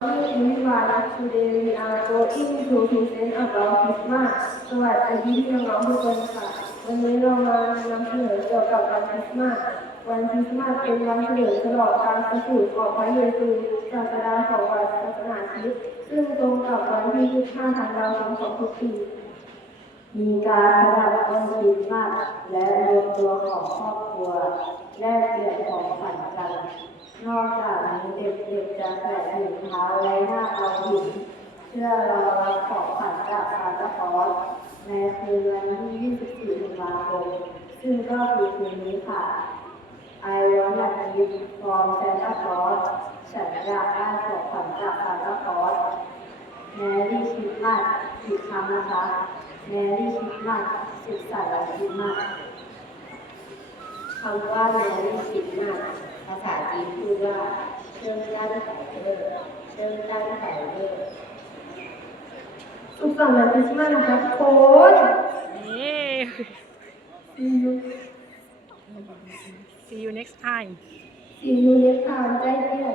Everyone, today we are going to present about Christmas สวัสดีพี่น้องๆทุกคนค่ะวันนี้เรามานำเสนอเกี่ยวกับวันคริสต์มาสวันคริสต์มาสเป็นวันเฉลิมฉลองการประสูติของพระเยซูศาสดาของวันศาสนาคริสต์ซึ่งตรงกับวันที่25ธันวาคมของทุกปีมีการประดับต้นคริสต์มาสและรวมตัวของครอบครัวแลกเปลี่ยนของขวัญกันนอกจากนี้เด็กๆจะแตะถุงเท้าไว้หน้าเตาผิงเพื่อรอรับของขวัญจากซานตาคลอสในคืนวันที่ 24 ธันวาคมซึ่งก็คือคืนนี้ค่ะ I want a gift from Santa Claus ฉันอยากได้ของขวัญจากซานตาคลอสแมรี่คริสต์มาสอีกครั้งนะคะแมรี่คริสต์มาสสุขสันต์คริสต์มาสคำว่าแมรี่คริสต์มาสภาษาจีนพูดว่าเชิญด้านไฝ่เล่เชิญด้านไฝ่เล่สุขสันต์วันคริสต์มาสนะคะทุกคน See you next time. See you next time ได้เที่ยว